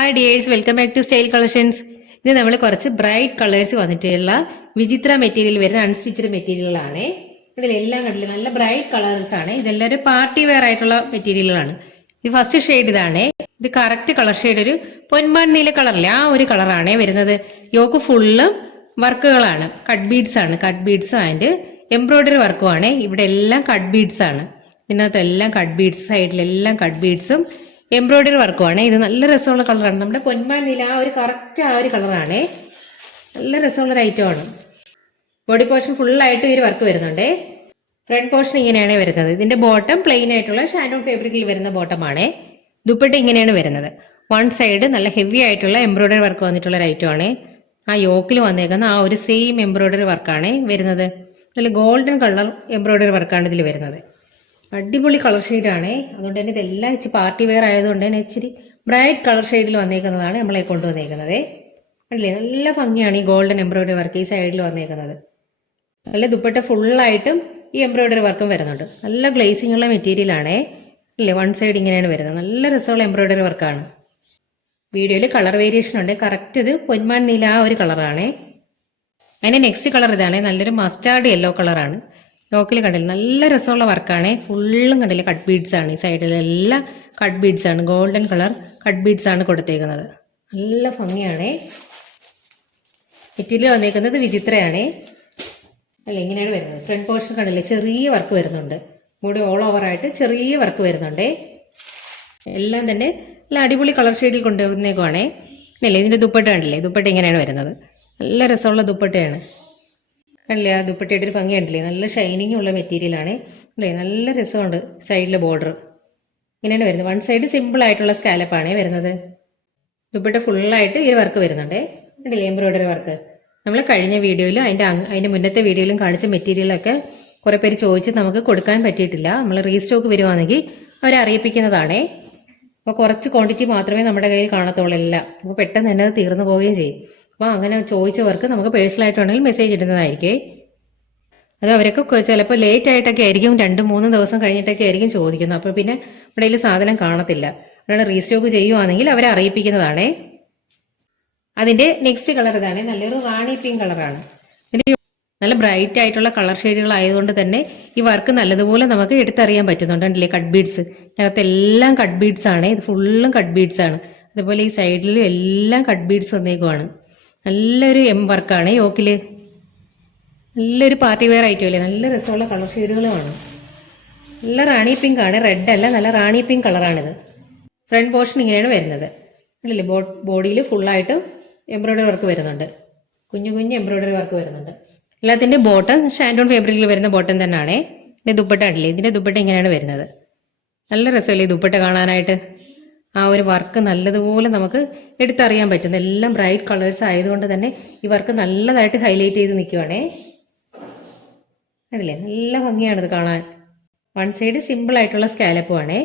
Hi dears, welcome back to style collections. ഇത് നമ്മൾ കുറച്ച് ബ്രൈറ്റ് കളേഴ്സ് വന്നിട്ടുള്ള വിചിത്ര മെറ്റീരിയൽ വരുന്ന അൺസ്റ്റിച്ചഡ് മെറ്റീരിയലുകളാണ്. ഇതിലെല്ലാം കണ്ടില്ല, നല്ല ബ്രൈറ്റ് കളേഴ്സ് ആണ്. ഇതെല്ലാം ഒരു പാർട്ടി വെയർ ആയിട്ടുള്ള മെറ്റീരിയലുകളാണ്. ഇത് ഫസ്റ്റ് ഷെയ്ഡ് ഇതാണ്. ഇത് കറക്റ്റ് കളർ ഷെയ്ഡ് ഒരു പൊന്മാൻ നീല കളറിലെ ആ ഒരു കളറാണ് വരുന്നത്. യോക്ക് ഫുള്ളും വർക്കുകളാണ്, കട്ട് ബീഡ്സ് ആണ്. കട്ട് ബീഡ്സും ആൻഡ് എംബ്രോയിഡറി വർക്കും ആണ്. ഇവിടെ എല്ലാം കട്ട് ബീഡ്സ് ആണ്. ഇതിനകത്ത് എല്ലാം കട്ട് ബീഡ്സ്, സൈഡിലെല്ലാം കട്ട് ബീഡ്സും എംബ്രോയിഡറി വർക്കുമാണ്. ഇത് നല്ല രസമുള്ള കളറാണ്. നമ്മുടെ പൊന്മാൻ നീല ആ ഒരു കറക്റ്റ് ആ ഒരു കളറാണ്. നല്ല രസമുള്ളൊരു ഐറ്റമാണ്. ബോഡി പോർഷൻ ഫുള്ളായിട്ട് ഈ ഒരു വർക്ക് വരുന്നുണ്ട്. ഫ്രണ്ട് പോർഷൻ ഇങ്ങനെയാണ് വരുന്നത്. ഇതിന്റെ ബോട്ടം പ്ലെയിൻ ആയിട്ടുള്ള ഷാൻഡോൺ ഫാബ്രിക്കിൽ വരുന്ന ബോട്ടമാണ്. ദുപ്പട്ട ഇങ്ങനെയാണ് വരുന്നത്. വൺ സൈഡ് നല്ല ഹെവി ആയിട്ടുള്ള എംബ്രോയിഡറി വർക്ക് വന്നിട്ടുള്ള ഒരു ഐറ്റമാണ്. ആ യോക്കിൽ വന്നേക്കുന്ന ആ ഒരു സെയിം എംബ്രോയിഡറി വർക്കാണ് വരുന്നത്. നല്ല ഗോൾഡൻ കളർ എംബ്രോയിഡറി വർക്കാണ് ഇതിൽ വരുന്നത്. അടിപൊളി കളർ ഷെയ്ഡാണ്. അതുകൊണ്ട് തന്നെ ഇതെല്ലാം ഇച്ചിരി പാർട്ടി വെയർ ആയതുകൊണ്ട് തന്നെ ഇച്ചിരി ബ്രൈറ്റ് കളർ ഷെയ്ഡിൽ വന്നേക്കുന്നതാണ് നമ്മളെ കൊണ്ടുവന്നേക്കുന്നത്. അല്ലേ, നല്ല ഭംഗിയാണ് ഈ ഗോൾഡൻ എംബ്രോയിഡറി വർക്ക് ഈ സൈഡിൽ വന്നേക്കുന്നത്. നല്ല ദുപ്പട്ട ഫുള്ളായിട്ടും ഈ എംബ്രോയിഡറി വർക്കും വരുന്നുണ്ട്. നല്ല ഗ്ലേസിംഗ് ഉള്ള മെറ്റീരിയൽ ആണേ. അല്ലേ, വൺ സൈഡ് ഇങ്ങനെയാണ് വരുന്നത്. നല്ല രസമുള്ള എംബ്രോയിഡറി വർക്കാണ്. വീഡിയോയിൽ കളർ വേരിയേഷൻ ഉണ്ട്. കറക്റ്റ് ഇത് പൊന്മാൻ നീല ആ ഒരു കളറാണ്. അതിന്റെ നെക്സ്റ്റ് കളർ ഇതാണ്. നല്ലൊരു മസ്റ്റാർഡ് യെല്ലോ കളറാണ്. യോക്കിൽ കണ്ടില്ല, നല്ല രസമുള്ള വർക്കാണ്. ഫുള്ളും കണ്ടില്ല കട്ട് ബീഡ്സ് ആണ്. ഈ സൈഡിലെല്ലാം കട്ട് ബീഡ്സ് ആണ്. ഗോൾഡൻ കളർ കട്ട് ബീഡ്സ് ആണ് കൊടുത്തേക്കുന്നത്. നല്ല ഭംഗിയാണ്. മെറ്റീരിയൽ വന്നേക്കുന്നത് വിചിത്രയാണ്. അല്ല, ഇങ്ങനെയാണ് വരുന്നത്. ഫ്രണ്ട് പോർഷൻ കണ്ടില്ലേ, ചെറിയ വർക്ക് വരുന്നുണ്ട്. കൂടെ ഓൾ ഓവർ ആയിട്ട് ചെറിയ വർക്ക് വരുന്നുണ്ട്. എല്ലാം തന്നെ നല്ല അടിപൊളി കളർ ഷെയ്ഡിൽ കൊണ്ടുവന്നേക്കുവാണേ. അല്ലേ, ഇതിന്റെ ദുപ്പട്ട കണ്ടില്ലേ, ദുപ്പട്ട ഇങ്ങനെയാണ് വരുന്നത്. നല്ല രസമുള്ള ദുപ്പട്ടയാണ്. കണ്ടില്ലേ, ആ ദുപ്പട്ടയുടെ ഒരു ഭംഗി കണ്ടില്ലേ, നല്ല ഷൈനിങ് ഉള്ള മെറ്റീരിയൽ ആണ്. അല്ലേ, നല്ല രസമുണ്ട്. സൈഡിലെ ബോർഡർ ഇങ്ങനെയാണ് വരുന്നത്. വൺ സൈഡ് സിമ്പിൾ ആയിട്ടുള്ള സ്കാലപ്പാണ് വരുന്നത്. ദുപ്പട്ട ഫുള്ളായിട്ട് ഈ വർക്ക് വരുന്നുണ്ട്. കണ്ടില്ലേ, എംബ്രോയിഡറി വർക്ക്. നമ്മൾ കഴിഞ്ഞ വീഡിയോയിലും അതിന്റെ മുന്നത്തെ വീഡിയോയിലും കാണിച്ച മെറ്റീരിയലൊക്കെ കുറെ പേര് ചോദിച്ച് നമുക്ക് കൊടുക്കാൻ പറ്റിയിട്ടില്ല. നമ്മൾ റീസ്റ്റോക്ക് വരുവാണെങ്കിൽ അവരെ അറിയിപ്പിക്കുന്നതാണേ. അപ്പോൾ കുറച്ച് ക്വാണ്ടിറ്റി മാത്രമേ നമ്മുടെ കയ്യിൽ കാണത്തുള്ളൂ എല്ലാം. അപ്പോൾ പെട്ടെന്ന് തന്നെ അത് തീർന്നു പോവുകയും ചെയ്യും. അപ്പോൾ അങ്ങനെ ചോദിച്ചവർക്ക് നമുക്ക് പേഴ്സണലായിട്ടുണ്ടെങ്കിൽ മെസ്സേജ് ഇടുന്നതായിരിക്കും. അത് അവരൊക്കെ ചിലപ്പോൾ ലേറ്റ് ആയിട്ടൊക്കെ ആയിരിക്കും, 2-3 ദിവസം കഴിഞ്ഞിട്ടൊക്കെ ആയിരിക്കും ചോദിക്കുന്നത്. അപ്പോൾ പിന്നെ നമ്മുടെ കയ്യിൽ സാധനം കാണത്തില്ല. അതുകൊണ്ട് റീസ്റ്റോക്ക് ചെയ്യുവാണെങ്കിൽ അവരെ അറിയിപ്പിക്കുന്നതാണേ. അതിന്റെ നെക്സ്റ്റ് കളർ ഇതാണ്. നല്ലൊരു റാണി പിങ്ക് കളറാണ്. നല്ല ബ്രൈറ്റ് ആയിട്ടുള്ള കളർ ഷെയ്ഡുകൾ ആയതുകൊണ്ട് തന്നെ ഈ വർക്ക് നല്ലതുപോലെ നമുക്ക് എടുത്തറിയാൻ പറ്റുന്നുണ്ട്. കണ്ടില്ലേ, കട്ട് ബീഡ്സ്. ഇതിനകത്ത് എല്ലാം കട്ട് ബീഡ്സ് ആണ്. ഇത് ഫുള്ളും കട്ട് ബീഡ്സ് ആണ്. അതുപോലെ ഈ സൈഡിലും എല്ലാം കട്ട് ബീഡ്സ് വന്നേക്കുവാണ്. നല്ലൊരു വർക്കാണ് യോക്കില്. നല്ലൊരു പാർട്ടി വെയർ ഐറ്റം അല്ലേ. നല്ല രസമുള്ള കളർ ഷെയ്ഡുകളുമാണ്. നല്ല റാണി പിങ്ക് ആണ്, റെഡ് അല്ല, നല്ല റാണി പിങ്ക് കളറാണിത്. ഫ്രണ്ട് പോർഷൻ ഇങ്ങനെയാണ് വരുന്നത്. അല്ലേ, ബോഡിയിൽ ഫുള്ളായിട്ട് എംബ്രോയിഡറി വർക്ക് വരുന്നുണ്ട്. കുഞ്ഞു കുഞ്ഞു എംബ്രോയിഡറി വർക്ക് വരുന്നുണ്ട്. എല്ലാത്തിൻ്റെ ബോട്ടം ഷാൻഡോൺ ഫാബ്രിക്കിൽ വരുന്ന ബോട്ടം തന്നെയാണേ. ഇതിൻ്റെ ദുപ്പട്ട ഉണ്ടല്ലേ, ഇതിൻ്റെ ദുപ്പട്ട ഇങ്ങനെയാണ് വരുന്നത്. നല്ല രസമല്ലേ ഈ ദുപ്പട്ട കാണാനായിട്ട്. ആ ഒരു വർക്ക് നല്ലതുപോലെ നമുക്ക് എടുത്തറിയാൻ പറ്റും. എല്ലാം ബ്രൈറ്റ് കളേഴ്സ് ആയതുകൊണ്ട് തന്നെ ഈ വർക്ക് നല്ലതായിട്ട് ഹൈലൈറ്റ് ചെയ്ത് നിൽക്കുവാണേ. കണ്ടില്ലേ, നല്ല ഭംഗിയാണിത് കാണാൻ. വൺ സൈഡ് സിമ്പിൾ ആയിട്ടുള്ള സ്കാലപ്പും ആണേ.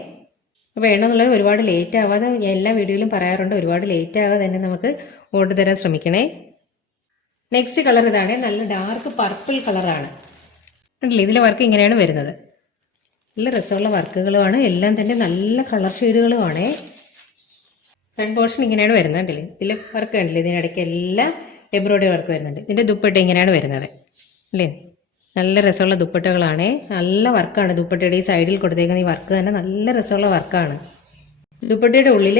അപ്പോൾ വേണമെന്നുള്ളത് ഒരുപാട് ലേറ്റ് ആവാതെ, ഞാൻ എല്ലാ വീഡിയോയിലും പറയാറുണ്ട്, ഒരുപാട് ലേറ്റ് ആകാതെ തന്നെ നമുക്ക് ഓർഡർ തരാൻ ശ്രമിക്കണേ. നെക്സ്റ്റ് കളർ ഇതാണ്. നല്ല ഡാർക്ക് പർപ്പിൾ കളറാണ്. കണ്ടില്ലേ, ഇതിലെ വർക്ക് ഇങ്ങനെയാണ് വരുന്നത്. നല്ല രസമുള്ള വർക്കുകളുമാണ്. എല്ലാം തന്നെ നല്ല കളർ ഷെയ്ഡുകളുമാണേ. ഫ്രണ്ട് പോർഷൻ ഇങ്ങനെയാണ് വരുന്നത്. കണ്ടില്ലേ, ഇതിൽ വർക്ക് കണ്ടില്ലേ, ഇതിനിടയ്ക്ക് എല്ലാം എംബ്രോയിഡറി വർക്ക് വരുന്നുണ്ട്. ഇതിൻ്റെ ദുപ്പട്ട ഇങ്ങനെയാണ് വരുന്നത്. അല്ലേ, നല്ല രസമുള്ള ദുപ്പട്ടകളാണ്. നല്ല വർക്കാണ്. ദുപ്പട്ടയുടെ ഈ സൈഡിൽ കൊടുത്തേക്കുന്ന ഈ വർക്ക് തന്നെ നല്ല രസമുള്ള വർക്കാണ്. ദുപ്പട്ടയുടെ ഉള്ളിൽ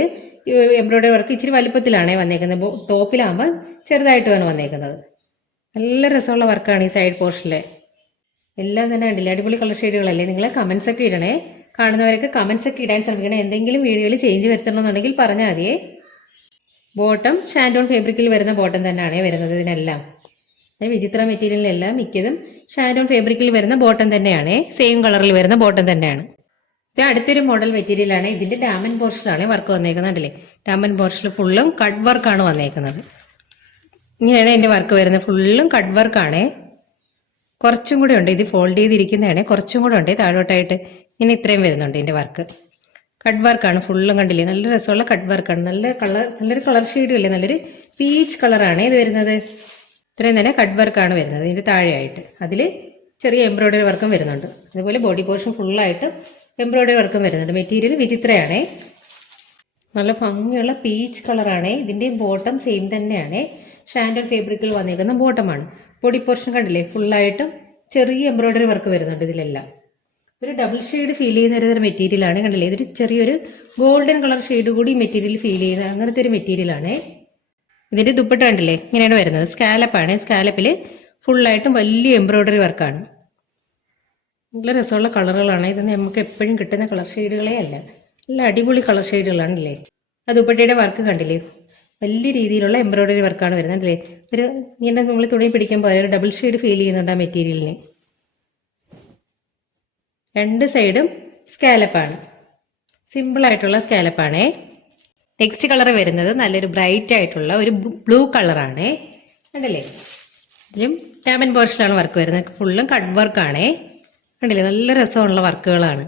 എംബ്രോയിഡറി വർക്ക് ഇച്ചിരി വലുപ്പത്തിലാണേ വന്നേക്കുന്നത്. ടോപ്പിലാകുമ്പോൾ ചെറുതായിട്ടുമാണ് വന്നേക്കുന്നത്. നല്ല രസമുള്ള വർക്കാണ് ഈ സൈഡ് പോർഷനിലെ. എല്ലാം തന്നെ കണ്ടില്ലേ, അടിപൊളി കളർ ഷെയ്ഡുകളല്ലേ. നിങ്ങൾ കമൻസ് ഒക്കെ ഇടണേ. കാണുന്നവരൊക്കെ കമൻസ് ഒക്കെ ഇടാൻ ശ്രമിക്കണേ. എന്തെങ്കിലും വീഡിയോയിൽ ചേഞ്ച് വരുത്തണമെന്നുണ്ടെങ്കിൽ പറഞ്ഞാൽ മതിയേ. ബോട്ടം ഷാൻഡോൺ ഫാബ്രിക്കിൽ വരുന്ന ബോട്ടം തന്നെയാണ് വരുന്നത്. ഇതിനെല്ലാം വിചിത്ര മെറ്റീരിയലിനെല്ലാം മിക്കതും ഷാൻഡോൺ ഫാബ്രിക്കിൽ വരുന്ന ബോട്ടം തന്നെയാണ്. സെയിം കളറിൽ വരുന്ന ബോട്ടം തന്നെയാണ്. ഇത് അടുത്തൊരു മോഡൽ മെറ്റീരിയലാണ്. ഇതിന്റെ ടാമൻ പോർഷനാണ് വർക്ക് വന്നേക്കുന്നത്. അല്ലേ, ടാമൻ പോർഷനിൽ ഫുള്ളും കട്ട് വർക്കാണ് വന്നേക്കുന്നത്. ഇങ്ങനെയാണ് ഇതിന്റെ വർക്ക് വരുന്നത്. ഫുള്ളും കട്ട് വർക്കാണ്. കുറച്ചും കൂടെ ഉണ്ട്, ഇത് ഫോൾഡ് ചെയ്തിരിക്കുന്നതാണ്. കുറച്ചും കൂടെ ഉണ്ട് താഴോട്ടായിട്ട്. ഇങ്ങനെ ഇത്രയും വരുന്നുണ്ട് ഇതിന്റെ വർക്ക്. കട്ട് വർക്കാണ് ഫുള്ളും. കണ്ടില്ലേ, നല്ല രസമുള്ള കട്ട് വർക്കാണ്. നല്ലൊരു കളർ ഷെയ്ഡും അല്ലേ, നല്ലൊരു പീച്ച് കളറാണ് ഇത് വരുന്നത്. ഇത്രയും തന്നെ കട്ട് വർക്കാണ് വരുന്നത്. ഇതിന്റെ താഴെയായിട്ട് അതിൽ ചെറിയ എംബ്രോയിഡറി വർക്കും വരുന്നുണ്ട്. അതുപോലെ ബോഡി പോർഷൻ ഫുള്ളായിട്ട് എംബ്രോയിഡറി വർക്കും വരുന്നുണ്ട്. മെറ്റീരിയൽ വിചിത്രയാണേ. നല്ല ഭംഗിയുള്ള പീച്ച് കളറാണ്. ഇതിൻ്റെയും ബോട്ടം സെയിം തന്നെയാണ്. ഷാൻഡൻ ഫാബ്രിക്കിൽ വന്നിരിക്കുന്ന ബോട്ടമാണ്. ബോഡി പോർഷൻ കണ്ടില്ലേ, ഫുള്ളായിട്ടും ചെറിയ എംബ്രോയിഡറി വർക്ക് വരുന്നുണ്ട് ഇതിലെല്ലാം. ഒരു ഡബിൾ ഷെയ്ഡ് ഫീൽ ചെയ്യുന്ന ഒരു മെറ്റീരിയലാണ്. കണ്ടില്ലേ, ഇതൊരു ചെറിയൊരു ഗോൾഡൻ കളർ ഷെയ്ഡ് കൂടി മെറ്റീരിയൽ ഫീൽ ചെയ്യുന്ന അങ്ങനത്തെ ഒരു മെറ്റീരിയലാണ്. ഇതിൻ്റെ ദുപ്പട്ട കണ്ടില്ലേ, ഇങ്ങനെയാണ് വരുന്നത്. സ്കാലപ്പാണ്. സ്കാലപ്പിൽ ഫുള്ളായിട്ടും വലിയ എംബ്രോയിഡറി വർക്കാണ്. നല്ല രസമുള്ള കളറുകളാണ്. ഇത് നമുക്ക് എപ്പോഴും കിട്ടുന്ന കളർ ഷെയ്ഡുകളേ അല്ല, നല്ല അടിപൊളി കളർ ഷെയ്ഡുകളാണല്ലേ. ആ ദുപ്പട്ടയുടെ വർക്ക് കണ്ടില്ലേ, വലിയ രീതിയിലുള്ള എംബ്രോയിഡറി വർക്കാണ് വരുന്നത് അല്ലേ. ഒരു ഇങ്ങനെ നമ്മൾ തുണി പിടിക്കുമ്പോൾ ഒരു ഡബിൾ ഷെയ്ഡ് ഫീൽ ചെയ്യുന്നുണ്ട് ആ മെറ്റീരിയലിന്. രണ്ട് സൈഡും സ്കാലപ്പാണ്, സിമ്പിളായിട്ടുള്ള സ്കാലപ്പാണേ. നെക്സ്റ്റ് കളർ വരുന്നത് നല്ലൊരു ബ്രൈറ്റ് ആയിട്ടുള്ള ഒരു ബ്ലൂ കളറാണേ. കണ്ടില്ലേ, ഇതിലും ഡയമണ്ട് പോർഷനാണ് വർക്ക് വരുന്നത്. ഫുള്ളും കട്ട് വർക്കാണേ. കണ്ടില്ലേ, നല്ല രസമുള്ള വർക്കുകളാണ്.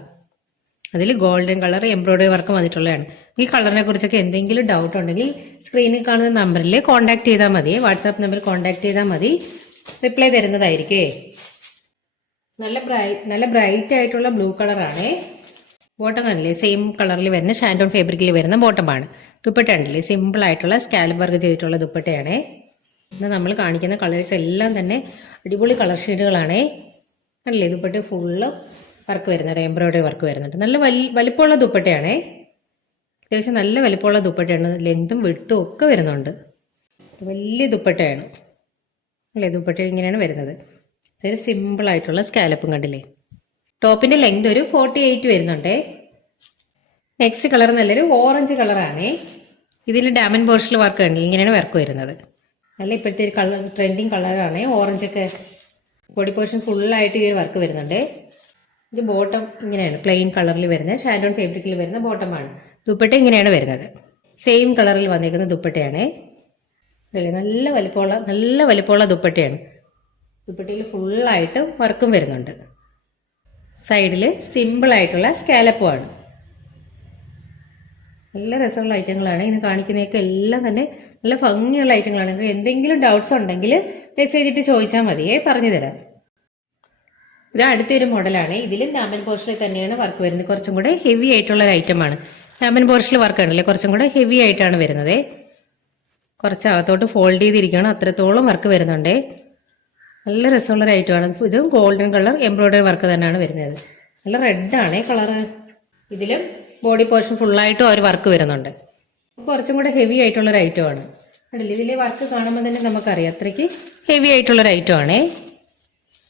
അതിൽ ഗോൾഡൻ കളർ എംബ്രോയിഡറി വർക്ക് വന്നിട്ടുള്ളതാണ്. ഈ കളറിനെ കുറിച്ചൊക്കെ എന്തെങ്കിലും ഡൗട്ട് ഉണ്ടെങ്കിൽ സ്ക്രീനിൽ കാണുന്ന നമ്പറിൽ കോൺടാക്ട് ചെയ്താൽ മതി. വാട്സാപ്പ് നമ്പറിൽ കോൺടാക്ട് ചെയ്താൽ മതി, റിപ്ലൈ തരുന്നതായിരിക്കേ. നല്ല ബ്രൈറ്റ് ആയിട്ടുള്ള ബ്ലൂ കളറാണേ. ബോട്ടം കണ്ടില്ലേ, സെയിം കളറിൽ വരുന്ന ഷാൻഡോൺ ഫാബ്രിക്കിൽ വരുന്ന ബോട്ടമാണ്. ദുപ്പട്ട കണ്ടില്ലേ, സിമ്പിൾ ആയിട്ടുള്ള സ്കാലപ്പ് വർക്ക് ചെയ്തിട്ടുള്ള ദുപ്പട്ടയാണേ. ഇന്ന് നമ്മൾ കാണിക്കുന്ന കളേഴ്സ് എല്ലാം തന്നെ അടിപൊളി കളർ ഷെയ്ഡുകളാണേ. കണ്ടില്ലേ, ദുപ്പട്ട ഫുള്ള് വർക്ക് വരുന്നുണ്ട്, എംബ്രോയിഡറി വർക്ക് വരുന്നുണ്ട്. നല്ല വലിപ്പമുള്ള ദുപ്പട്ടയാണേ. അത്യാവശ്യം നല്ല വലിപ്പമുള്ള ദുപ്പട്ടയാണ്. ലെങ്തും വിഡ്ത്തും ഒക്കെ വരുന്നുണ്ട്. വലിയ ദുപ്പട്ടയാണ് അല്ലേ. ദുപ്പട്ട ഇങ്ങനെയാണ് വരുന്നത്. അതായത് സിമ്പിളായിട്ടുള്ള സ്കാലപ്പും കണ്ടില്ലേ. ടോപ്പിൻ്റെ ലെങ്ത് ഒരു 48 വരുന്നുണ്ടേ. നെക്സ്റ്റ് കളർ നല്ലൊരു ഓറഞ്ച് കളറാണേ. ഇതിൽ ഡയമണ്ട് പോർഷനിൽ വർക്ക് കണ്ടില്ലേ, ഇങ്ങനെയാണ് വർക്ക് വരുന്നത്. നല്ല ഇപ്പോഴത്തെ ഒരു കളർ ട്രെൻഡിങ് കളറാണ് ഓറഞ്ചൊക്കെ. ബോഡി പോർഷൻ ഫുള്ളായിട്ട് ഈ ഒരു വർക്ക് വരുന്നുണ്ട്. ഇത് ബോട്ടം ഇങ്ങനെയാണ് പ്ലെയിൻ കളറിൽ വരുന്നത്, ഷാൻഡോൺ ഫാബ്രിക്കിൽ വരുന്ന ബോട്ടമാണ്. ദുപ്പട്ട ഇങ്ങനെയാണ് വരുന്നത്. സെയിം കളറിൽ വന്നിരിക്കുന്ന ദുപ്പട്ടയാണേ. അല്ലേ, നല്ല വലിപ്പമുള്ള ദുപ്പട്ടയാണ്. ദുപ്പട്ടയിൽ ഫുള്ളായിട്ട് വർക്കും വരുന്നുണ്ട്. സൈഡിൽ സിമ്പിളായിട്ടുള്ള സ്കാലപ്പുമാണ്. നല്ല രസമുള്ള ഐറ്റങ്ങളാണ് ഇന്ന് കാണിക്കുന്നതൊക്കെ. എല്ലാം തന്നെ നല്ല ഭംഗിയുള്ള ഐറ്റങ്ങളാണ്. എന്തെങ്കിലും ഡൗട്ട്സ് ഉണ്ടെങ്കിൽ മെസ്സേജ് ഇട്ട് ചോദിച്ചാൽ മതിയേ, പറഞ്ഞു തരാം. ഇത് അടുത്തൊരു മോഡലാണ്. ഇതിലും ഡയമണ്ട് പോർഷനിൽ തന്നെയാണ് വർക്ക് വരുന്നത്. കുറച്ചും കൂടെ ഹെവി ആയിട്ടുള്ള ഒരു ഐറ്റമാണ്. ഡയമണ്ട് പോർഷനിൽ വർക്ക് ആണല്ലേ, കുറച്ചും കൂടെ ഹെവി ആയിട്ടാണ് വരുന്നത്. കുറച്ച് അകത്തോട്ട് ഫോൾഡ് ചെയ്തിരിക്കണം, അത്രത്തോളം വർക്ക് വരുന്നുണ്ടേ. നല്ല രസമുള്ളൊരു ഐറ്റമാണ്. ഇതും ഗോൾഡൻ കളർ എംബ്രോയിഡറി വർക്ക് തന്നെയാണ് വരുന്നത്. നല്ല റെഡാണ് കളറ്. ഇതിലും ബോഡി പോർഷൻ ഫുള്ളായിട്ടും ഒരു വർക്ക് വരുന്നുണ്ട്. കുറച്ചും കൂടെ ഹെവി ആയിട്ടുള്ളൊരു ഐറ്റമാണ്. കണ്ടില്ലേ, ഇതിലെ വർക്ക് കാണുമ്പോൾ തന്നെ നമുക്കറിയാം അത്രയ്ക്ക് ഹെവി ആയിട്ടുള്ളൊരു ഐറ്റമാണേ.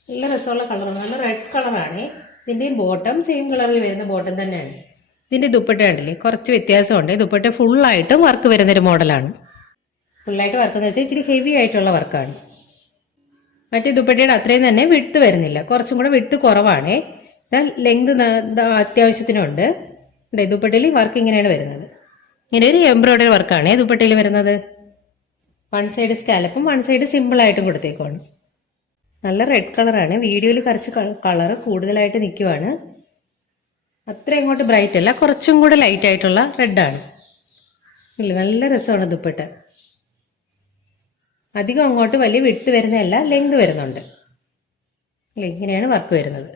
നല്ല രസമുള്ള കളറാണ്, നല്ല റെഡ് കളറാണ്. ഇതിൻ്റെയും ബോട്ടം സെയിം കളറിൽ വരുന്ന ബോട്ടം തന്നെയാണ്. ഇതിൻ്റെ ദുപ്പട്ട കണ്ടില്ലേ, കുറച്ച് വ്യത്യാസമുണ്ട്. ദുപ്പട്ട ഫുള്ളായിട്ടും വർക്ക് വരുന്നൊരു മോഡലാണ്. ഫുള്ളായിട്ട് വർക്ക് എന്ന് വെച്ചാൽ ഇച്ചിരി ഹെവി ആയിട്ടുള്ള വർക്കാണ്. മറ്റേ ദുപ്പട്ടയുടെ അത്രയും തന്നെ വിഡ്ത്ത് വരുന്നില്ല, കുറച്ചും കൂടെ വിഡ്ത്ത് കുറവാണേ. ലെങ്ത് അത്യാവശ്യത്തിനുണ്ട്. ദുപ്പട്ടയിൽ വർക്ക് ഇങ്ങനെയാണ് വരുന്നത്. ഇങ്ങനെ ഒരു എംബ്രോയിഡറി വർക്കാണ് ദുപ്പട്ടയിൽ വരുന്നത്. വൺ സൈഡ് സ്കാലപ്പും വൺ സൈഡ് സിമ്പിളായിട്ടും കൊടുത്തേക്കുവാണ്. നല്ല റെഡ് കളറാണ്. വീഡിയോയിൽ കുറച്ച് കളർ കൂടുതലായിട്ട് നിൽക്കുവാണ്. അത്ര ഇങ്ങോട്ട് ബ്രൈറ്റ് അല്ല, കുറച്ചും കൂടെ ലൈറ്റ് ആയിട്ടുള്ള റെഡാണ്. ഇല്ല, നല്ല രസമാണ് ദുപ്പട്ട. അധികം അങ്ങോട്ട് വലിയ വിഡ്ത്ത് വരുന്നതല്ല, ലെങ്ത് വരുന്നുണ്ട്. ഇങ്ങനെയാണ് വർക്ക് വരുന്നത്.